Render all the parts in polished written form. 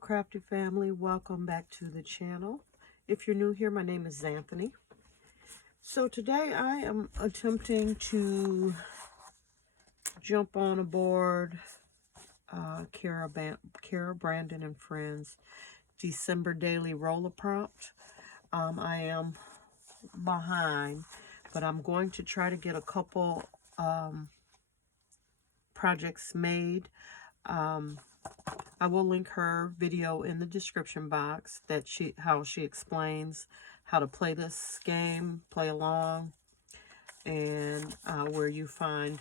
Crafty family, welcome back to the channel. If you're new here, my name is Anthony. So today I am attempting to jump on aboard Cara, Brandon and Friends December daily roller prompt. I am behind, but I'm going to try to get a couple projects made. I will link her video in the description box that how she explains how to play this game, play along, and where you find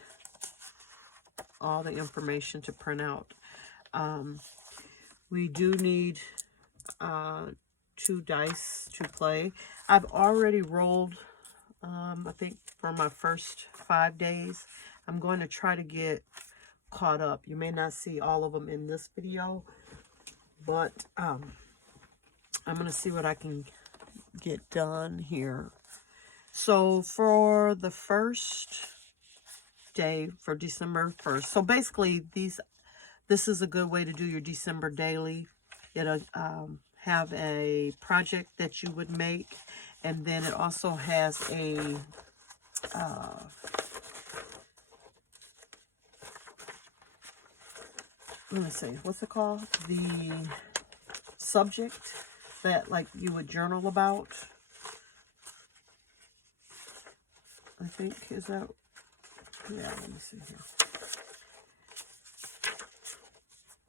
all the information to print out. We do need 2 dice to play. I've already rolled, I think, for my first 5 days. I'm going to try to get caught up. You may not see all of them in this video, but I'm going to see what I can get done here. So for the first day, for December 1st, so basically this is a good way to do your December daily. It'll have a project that you would make, and then it also has a let me see, what's it called? The subject that like you would journal about. I think, is that, yeah, let me see here.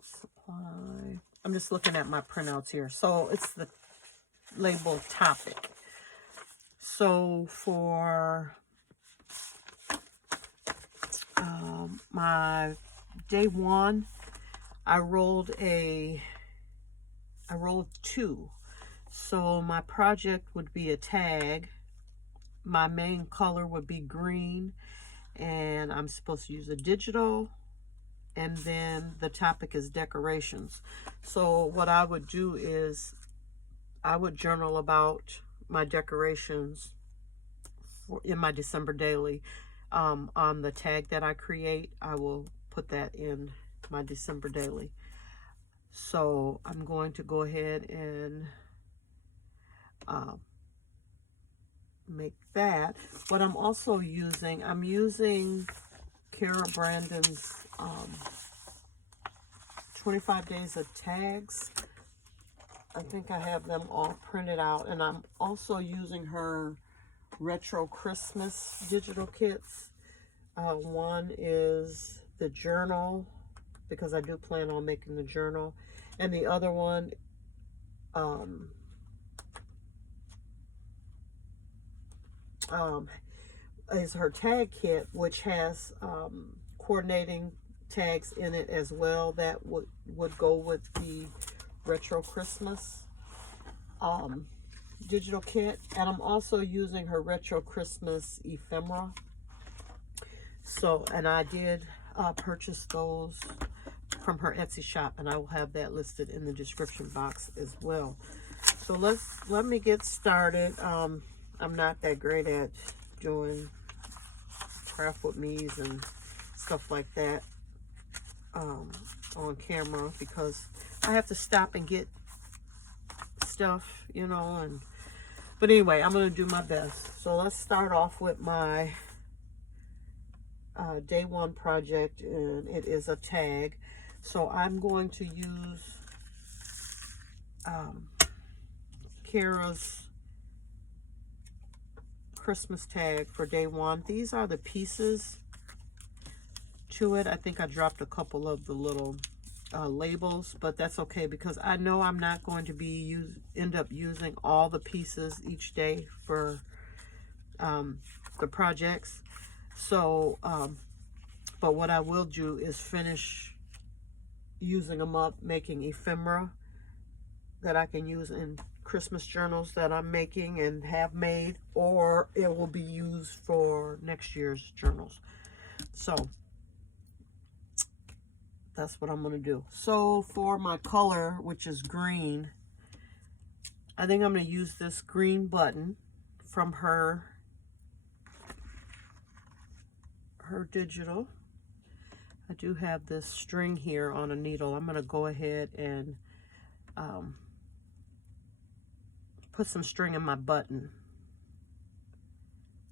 Supply. I'm just looking at my printouts here. So it's the label topic. So for my day 1, I rolled 2. So my project would be a tag. My main color would be green, and I'm supposed to use a digital, and then the topic is decorations. So what I would do is I would journal about my decorations in my December daily. On the tag that I create, I will put that in my December daily. So I'm going to go ahead and make that. But I'm also using, Cara Brandon's 25 days of tags. I think I have them all printed out, and I'm also using her retro Christmas digital kits. One is the journal, because I do plan on making the journal, and the other one is her tag kit, which has coordinating tags in it as well that would go with the retro Christmas digital kit. And I'm also using her retro Christmas ephemera. So, and I did purchase those from her Etsy shop, and I will have that listed in the description box as well. So let me get started. I'm not that great at doing craft with me's and stuff like that on camera, because I have to stop and get stuff, you know. But anyway, I'm going to do my best. So let's start off with my day 1 project, and it is a tag. So I'm going to use Cara's Christmas tag for day 1. These are the pieces to it. I think I dropped a couple of the little labels, but that's okay, because I know I'm not going to be end up using all the pieces each day for the projects. So but what I will do is finish using them up, making ephemera that I can use in Christmas journals that I'm making and have made, or it will be used for next year's journals. So that's what I'm going to do. So for my color, which is green, I think I'm going to use this green button from her digital. I do have this string here on a needle. I'm going to go ahead and put some string in my button.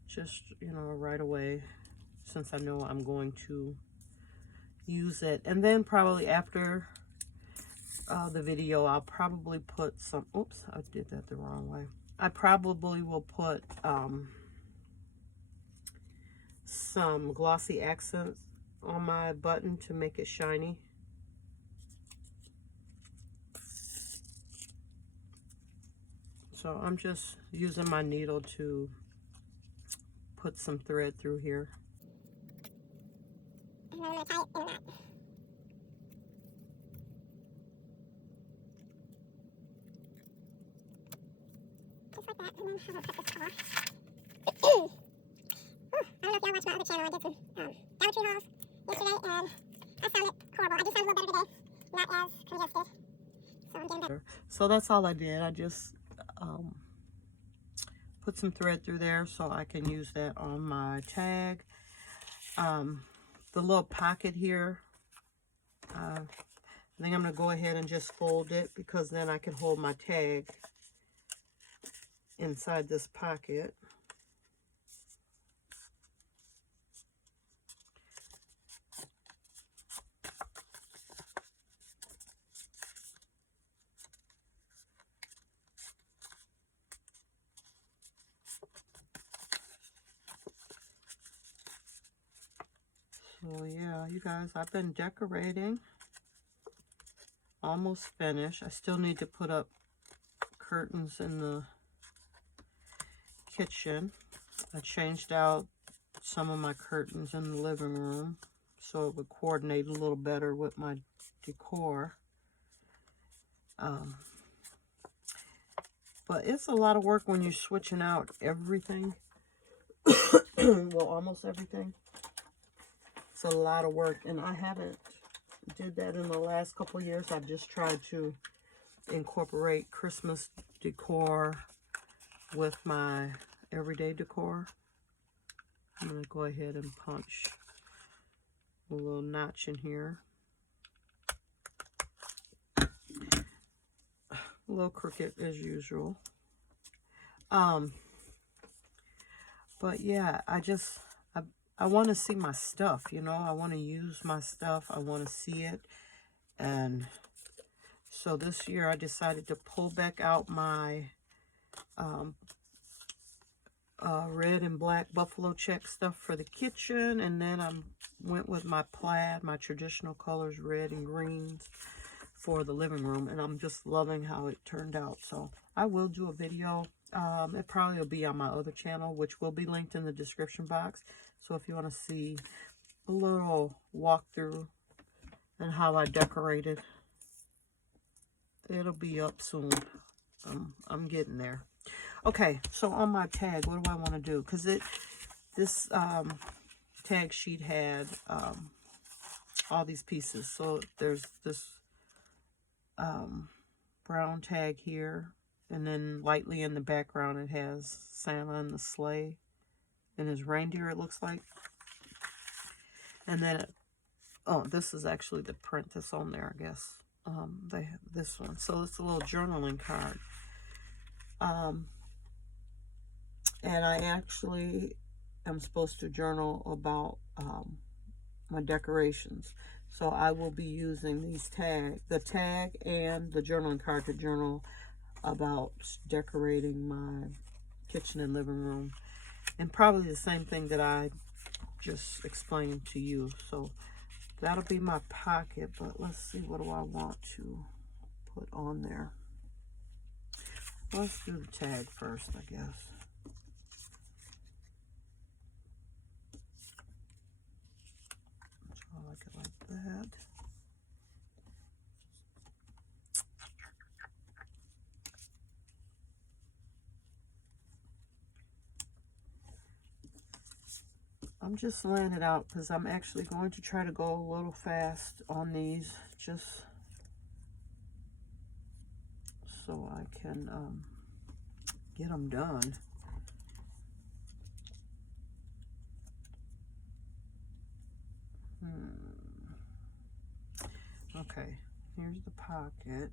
Just, you know, right away, since I know I'm going to use it. And then probably after the video, I'll probably put some, oops, I did that the wrong way. I probably will put some glossy accents on my button to make it shiny. So I'm just using my needle to put some thread through here. And I'm going to tie it in that. Just like that, and then I'm going to cut this off. I don't know if y'all watched my other channel. I did some Dollar Tree hauls yesterday, and I found it horrible. I do sound a little better today, not as congested. So I'm getting better. So that's all I did. I just put some thread through there so I can use that on my tag. The little pocket here, I think I'm going to go ahead and just fold it, because then I can hold my tag inside this pocket. So yeah, you guys, I've been decorating. Almost finished. I still need to put up curtains in the kitchen. I changed out some of my curtains in the living room so it would coordinate a little better with my decor. But it's a lot of work when you're switching out everything. Well, almost everything. It's a lot of work, and I haven't did that in the last couple years. I've just tried to incorporate Christmas decor with my everyday decor. I'm going to go ahead and punch a little notch in here. A little crooked as usual. But yeah, I want to see my stuff, you know. I want to use my stuff. I want to see it. And so this year I decided to pull back out my red and black buffalo check stuff for the kitchen. And then I went with my plaid, my traditional colors, red and greens, for the living room. And I'm just loving how it turned out. So I will do a video. It probably will be on my other channel, which will be linked in the description box. So if you want to see a little walkthrough and how I decorated, it'll be up soon. I'm getting there. Okay, so on my tag, what do I want to do? Because this tag sheet had all these pieces. So there's this brown tag here, and then lightly in the background it has Santa and the sleigh and his reindeer, it looks like. And then oh, this is actually the print that's on there, I guess. This one. So it's a little journaling card. And I actually am supposed to journal about my decorations. So I will be using these the tag and the journaling card to journal about decorating my kitchen and living room. And probably the same thing that I just explained to you. So that'll be my pocket, but let's see, what do I want to put on there? Let's do the tag first, I guess. So I like it like that. I'm just laying it out because I'm actually going to try to go a little fast on these, just so I can get them done. Okay, here's the pocket.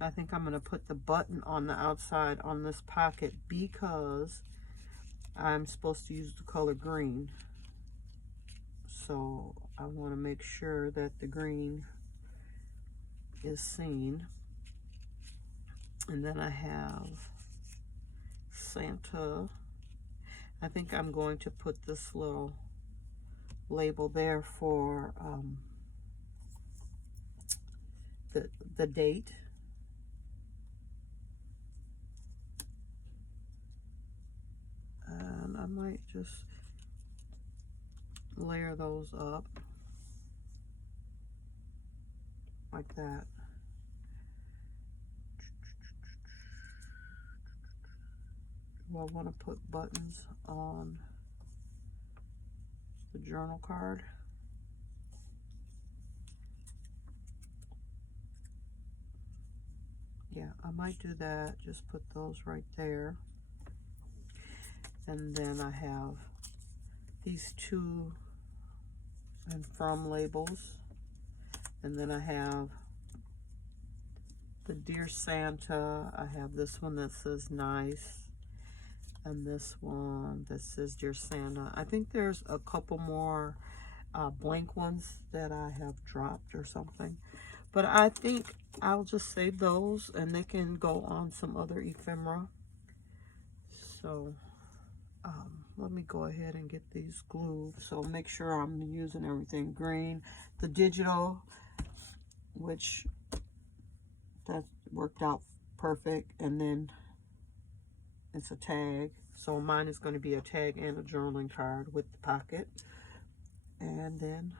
I think I'm going to put the button on the outside on this pocket because I'm supposed to use the color green. So I want to make sure that the green is seen. And then I have Santa. I think I'm going to put this little label there for the date. And I might just layer those up like that. Do I want to put buttons on the journal card? Yeah, I might do that. Just put those right there. And then I have these to and from labels. And then I have the Dear Santa. I have this one that says nice. And this one that says Dear Santa. I think there's a couple more blank ones that I have dropped or something. But I think I'll just save those and they can go on some other ephemera. So let me go ahead and get these glued. So make sure I'm using everything green. The digital, which that worked out perfect. And then it's a tag. So mine is going to be a tag and a journaling card with the pocket. And then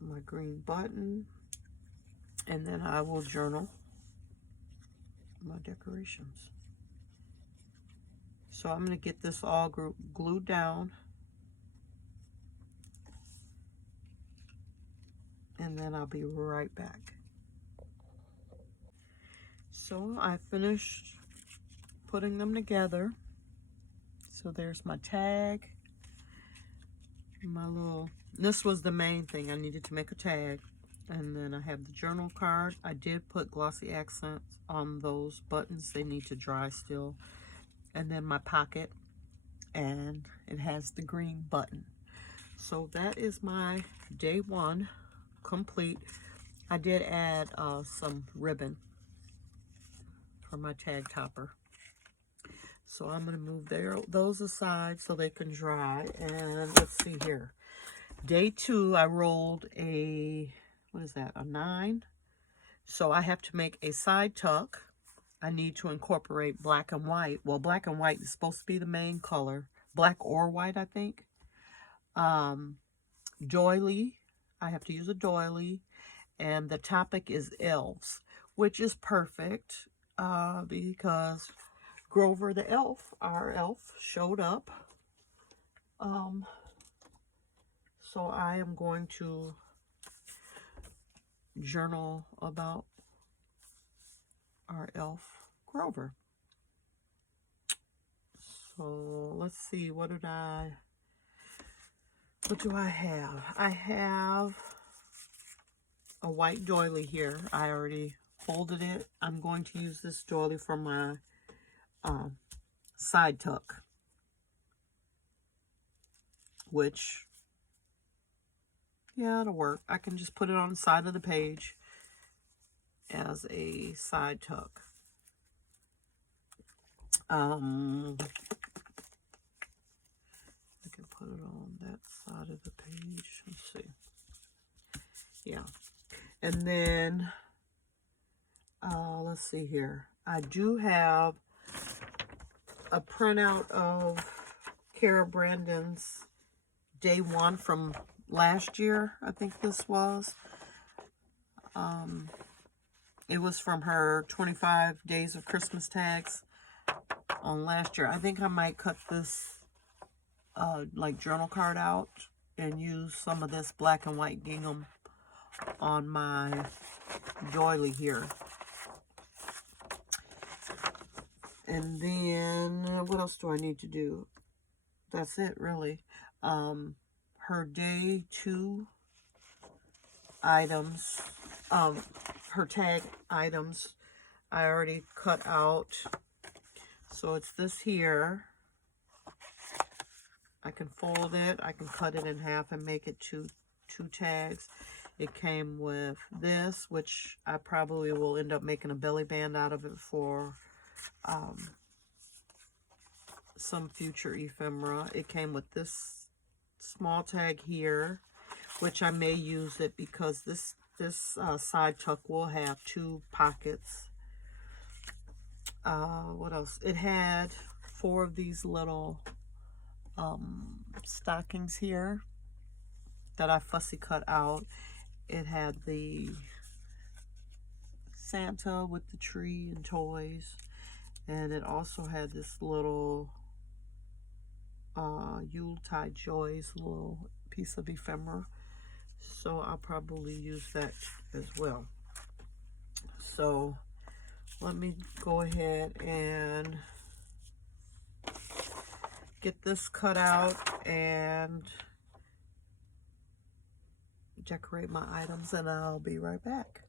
my green button. And then I will journal my decorations. So I'm going to get this all glued down. And then I'll be right back. So I finished putting them together. So there's my tag. My little, this was the main thing. I needed to make a tag. And then I have the journal card. I did put glossy accents on those buttons. They need to dry still. And then my pocket. And it has the green button. So that is my day one complete. I did add some ribbon for my tag topper. So I'm going to move those aside so they can dry. And let's see here. Day two, I rolled a, what is that, a 9. So I have to make a side tuck. I need to incorporate black and white. Well, black and white is supposed to be the main color. Black or white, I think. Doily. I have to use a doily. And the topic is elves, which is perfect because Grover the elf, our elf, showed up. So I am going to journal about our elf, Grover. So let's see, what do I have? I have a white doily here. I already folded it. I'm going to use this doily for my side tuck, which, yeah, it'll work. I can just put it on the side of the page as a side tuck. I can put it on that side of the page. Let's see. Yeah. And then, let's see here. I do have a printout of Cara Brandon's day one from last year. I think this was. It was from her 25 days of Christmas tags on last year. I think I might cut this like journal card out and use some of this black and white gingham on my doily here. And then what else do I need to do? That's it, really. Her day two items. her tag items I already cut out. So it's this here. I can fold it. I can cut it in half and make it two tags. It came with this, which I probably will end up making a belly band out of it for some future ephemera. It came with this small tag here, which I may use it because this side tuck will have 2 pockets. What else? It had 4 of these little stockings here that I fussy cut out. It had the Santa with the tree and toys, and it also had this little Yuletide Joys little piece of ephemera, so I'll probably use that as well. So let me go ahead and get this cut out and decorate my items, and I'll be right back.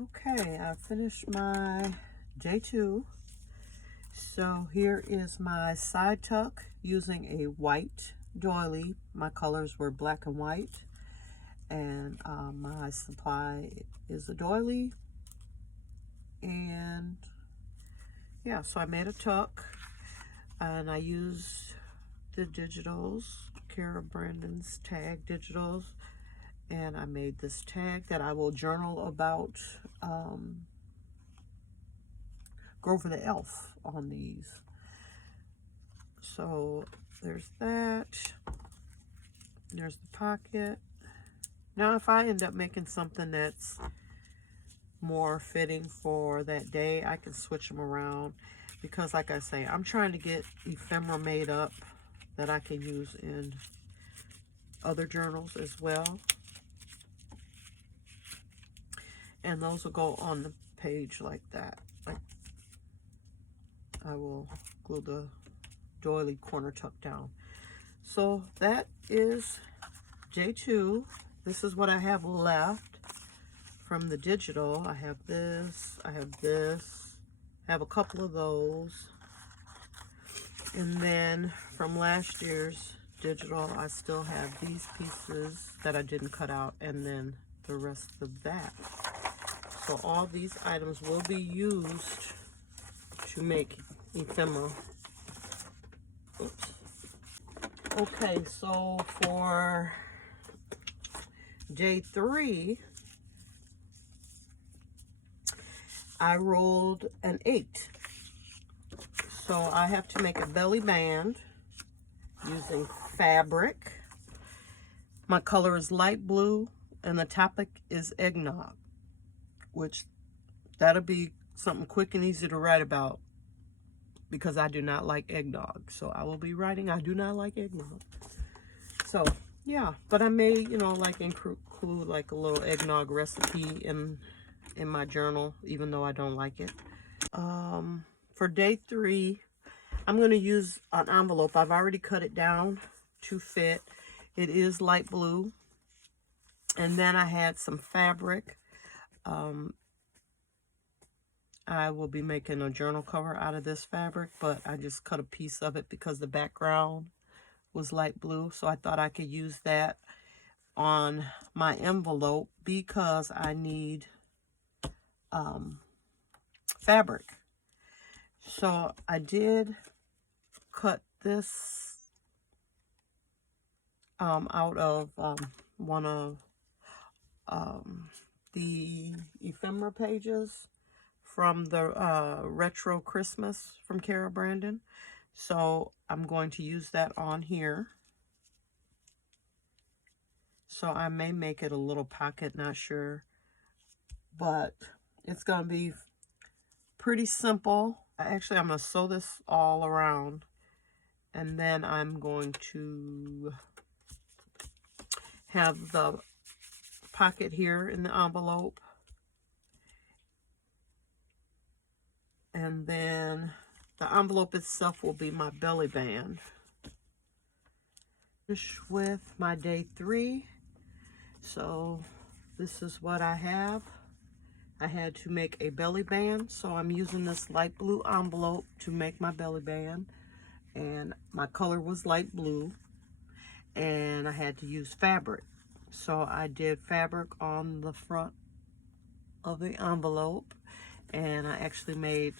Okay, I finished my day 2. So here is my side tuck using a white doily. My colors were black and white, and my supply is a doily. And yeah, so I made a tuck, and I used the digitals, Cara Brandon's tag digitals, and I made this tag that I will journal about Grover the Elf on these. So there's that. There's the pocket. Now if I end up making something that's more fitting for that day, I can switch them around. Because like I say, I'm trying to get ephemera made up that I can use in other journals as well. And those will go on the page like that. I will glue the doily corner tuck down. So that is J2. This is what I have left from the digital. I have this, I have this, I have a couple of those. And then from last year's digital, I still have these pieces that I didn't cut out, and then the rest of that. So all these items will be used to make ephemera. Oops. Okay, so for J3, I rolled an 8. So I have to make a belly band using fabric. My color is light blue, and the topic is eggnog, which that'll be something quick and easy to write about because I do not like eggnog. So I will be writing, I do not like eggnog. So yeah, but I may, you know, like include like a little eggnog recipe in my journal, even though I don't like it. For day 3, I'm going to use an envelope. I've already cut it down to fit. It is light blue. And then I had some fabric. I will be making a journal cover out of this fabric, but I just cut a piece of it because the background was light blue. So I thought I could use that on my envelope because I need fabric. So I did cut this out of one of the ephemera pages from the Retro Christmas from Cara Brandon. So I'm going to use that on here. So I may make it a little pocket, not sure. But it's going to be pretty simple. Actually, I'm going to sew this all around. And then I'm going to have the pocket here in the envelope. And then the envelope itself will be my belly band. Finish with my day 3. So this is what I have. I had to make a belly band, so I'm using this light blue envelope to make my belly band. And my color was light blue. And I had to use fabric. So I did fabric on the front of the envelope. And I actually made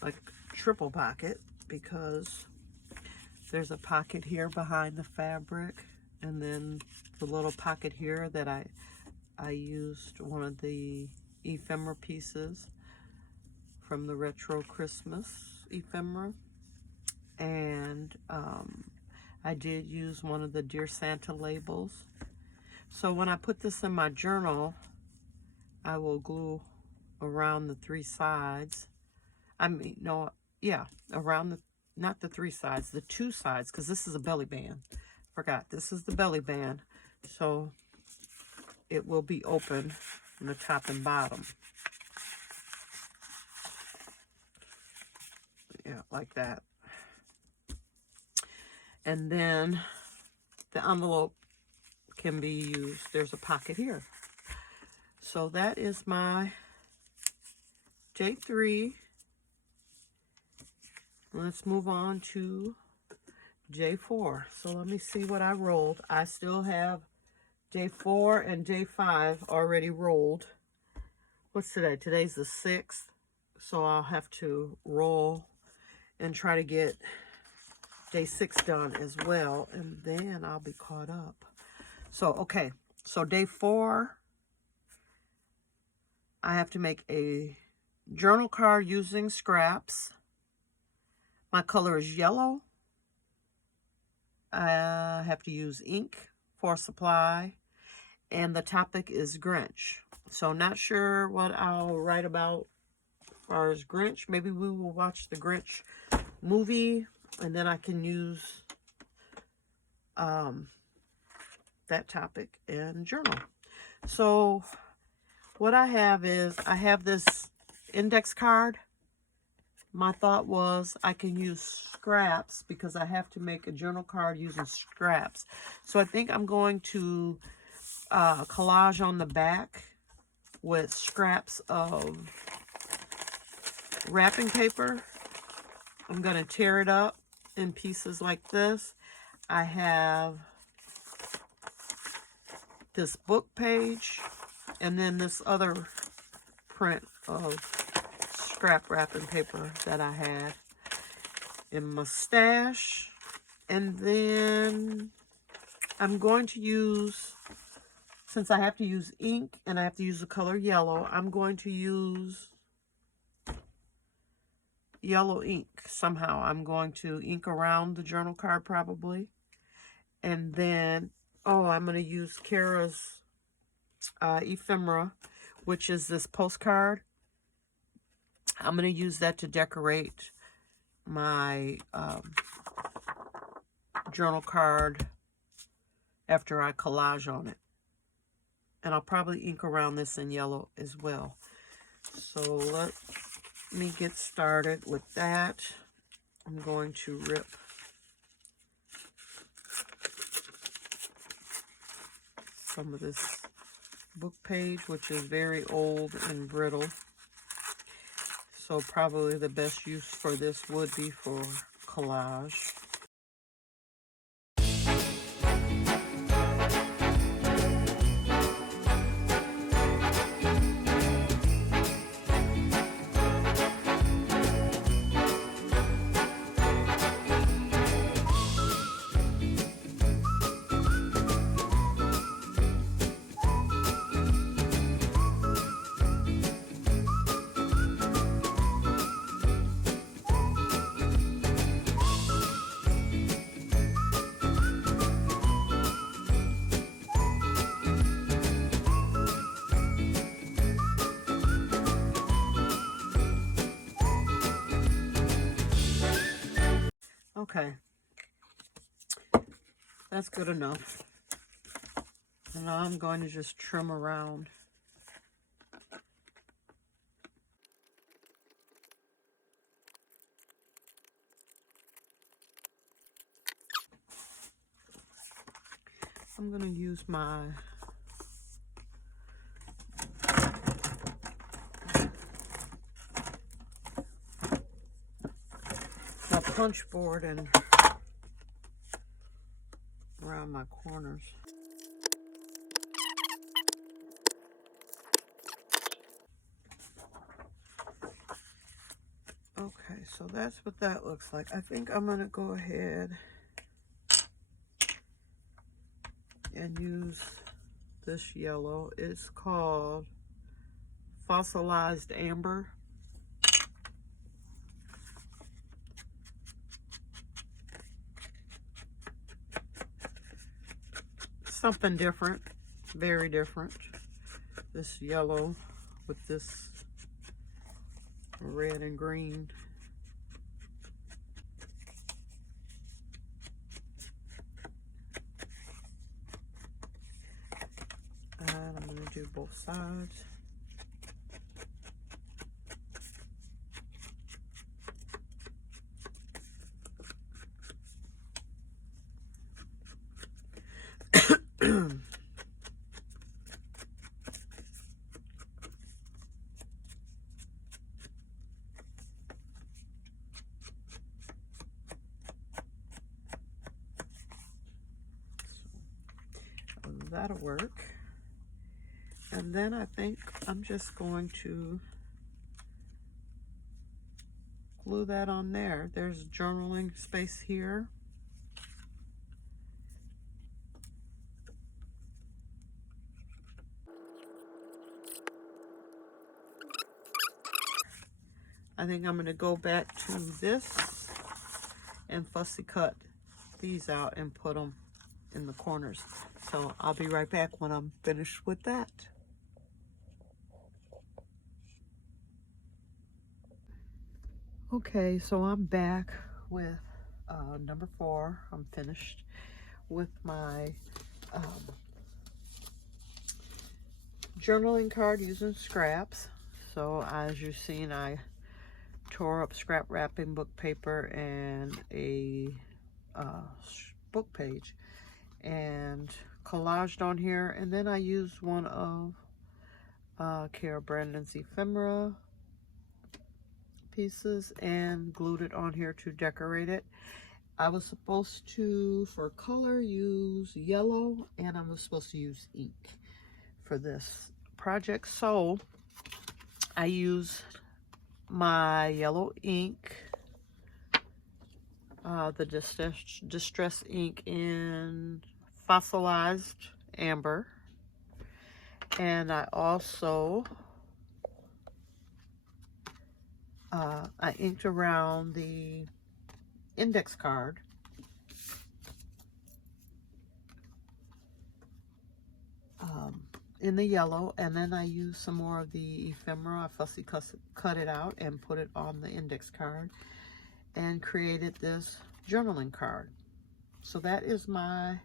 like triple pocket because there's a pocket here behind the fabric, and then the little pocket here that I used one of the ephemera pieces from the Retro Christmas ephemera, and I did use one of the Dear Santa labels. So when I put this in my journal, I will glue around the 3 sides. I mean, no, yeah, around the, not the 3 sides, the 2 sides, because this is a belly band. Forgot, this is the belly band. So it will be open from the top and bottom. Yeah, like that. And then the envelope can be used. There's a pocket here. So that is my J3. Let's move on to J4. So let me see what I rolled. I still have J4 and J5 already rolled. What's today? Today's the 6th. So I'll have to roll and try to get J6 done as well. And then I'll be caught up. So, okay. So day 4, I have to make a journal card using scraps. My color is yellow. I have to use ink for supply. And the topic is Grinch. So not sure what I'll write about as far as Grinch. Maybe we will watch the Grinch movie, and then I can use that topic and journal. So what I have is, I have this index card. My thought was I can use scraps because I have to make a journal card using scraps. So I think I'm going to collage on the back with scraps of wrapping paper. I'm going to tear it up in pieces like this. I have this book page and then this other print of scrap wrapping paper that I had in my stash. And then I'm going to use, since I have to use ink and I have to use the color yellow, I'm going to use yellow ink somehow. I'm going to ink around the journal card probably. And then, oh, I'm going to use Cara's ephemera, which is this postcard. I'm going to use that to decorate my journal card after I collage on it. And I'll probably ink around this in yellow as well. So let me get started with that. I'm going to rip some of this book page, which is very old and brittle. So probably the best use for this would be for collage. Okay, that's good enough. And now I'm going to just trim around. I'm going to use my punch board and around my corners. Okay, so that's what that looks like. I think I'm going to go ahead and use this yellow. It's called Fossilized Amber. Something different, very different. This yellow with this red and green. And I'm going to do both sides. That'll work. And then I think I'm just going to glue that on there. There's journaling space here. I think I'm going to go back to this and fussy cut these out and put them in the corners. So I'll be right back when I'm finished with that. Okay, so I'm back with number 4. I'm finished with my journaling card using scraps. So as you've seen, I tore up scrap wrapping book paper and a book page and collaged on here, and then I used one of Cara Brandon's ephemera pieces and glued it on here to decorate it. I was supposed to, for color, use yellow, and I was supposed to use ink for this project. So I used my yellow ink, the distress ink in fossilized amber, and I also I inked around the index card in the yellow, and then I used some more of the ephemera. I fussy cut it out and put it on the index card and created this journaling card. So that is my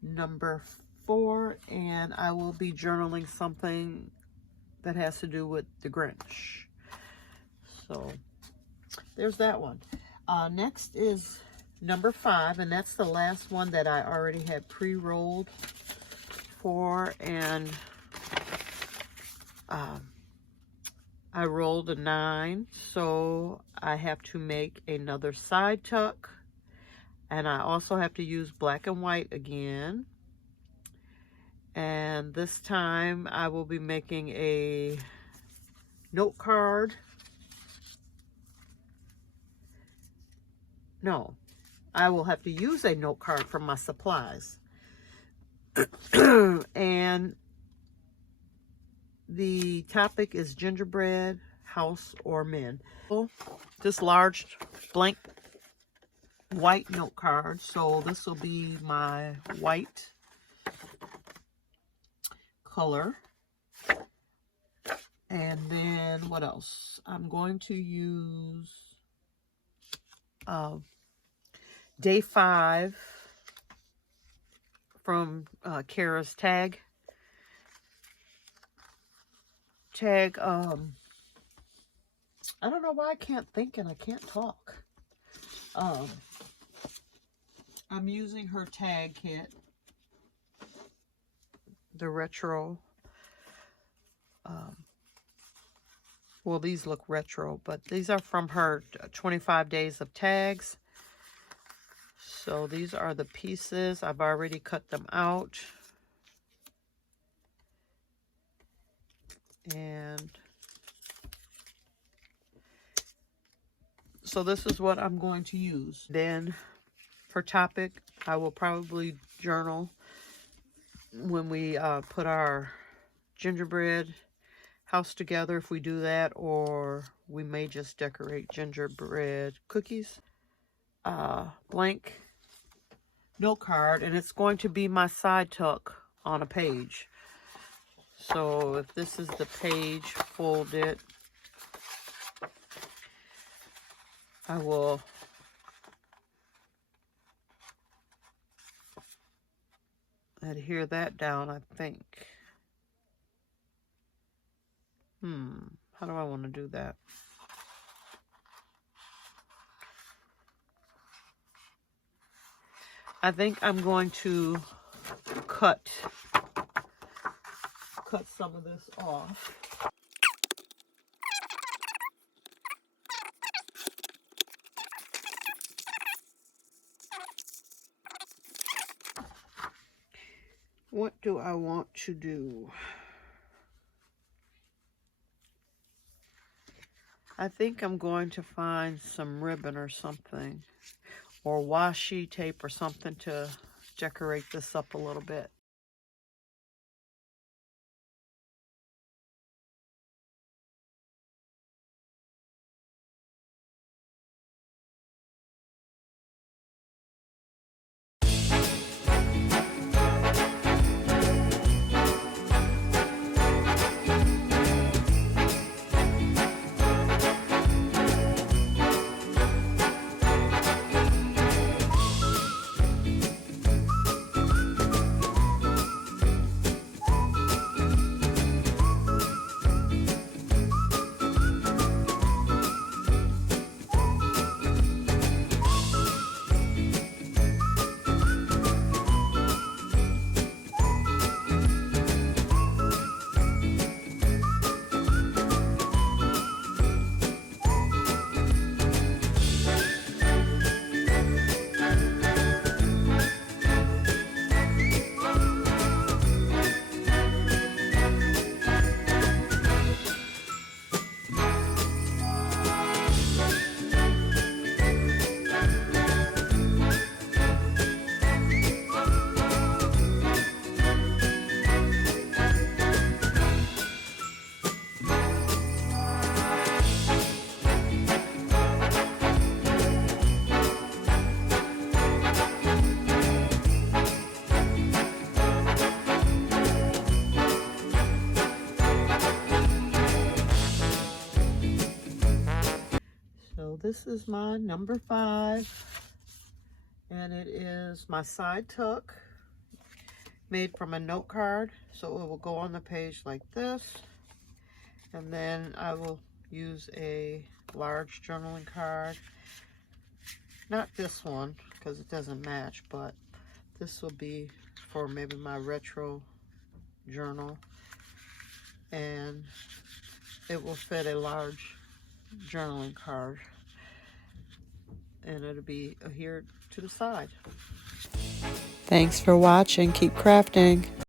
number 4, and I will be journaling something that has to do with the Grinch. So there's that one. Next is number 5, and that's the last one that I already had pre-rolled for, and I rolled a 9, so I have to make another side tuck, and I also have to use black and white again. And this time I will be making a note card. No, I will have to use a note card from my supplies. And the topic is gingerbread, house, or men. This large blank white note card. So this will be my white color. And then what else? I'm going to use day 5 from Cara's tag. I don't know why I can't think and I can't talk. I'm using her tag kit, the retro. Well, these look retro, but these are from her 25 days of tags. So these are the pieces. I've already cut them out. And so this is what I'm going to use. Then for topic, I will probably journal when we put our gingerbread house together, if we do that, or we may just decorate gingerbread cookies. Blank note card, and it's going to be my side tuck on a page. So if this is the page, fold it. I will adhere that down, I think. How do I want to do that? I think I'm going to cut some of this off. What do I want to do? I think I'm going to find some ribbon or something, or washi tape or something to decorate this up a little bit. this is my number 5. And it is my side tuck made from a note card. So it will go on the page like this. And then I will use a large journaling card. Not this one, because it doesn't match, but this will be for maybe my retro journal. And it will fit a large journaling card. And it'll be here to the side. Thanks for watching. Keep crafting.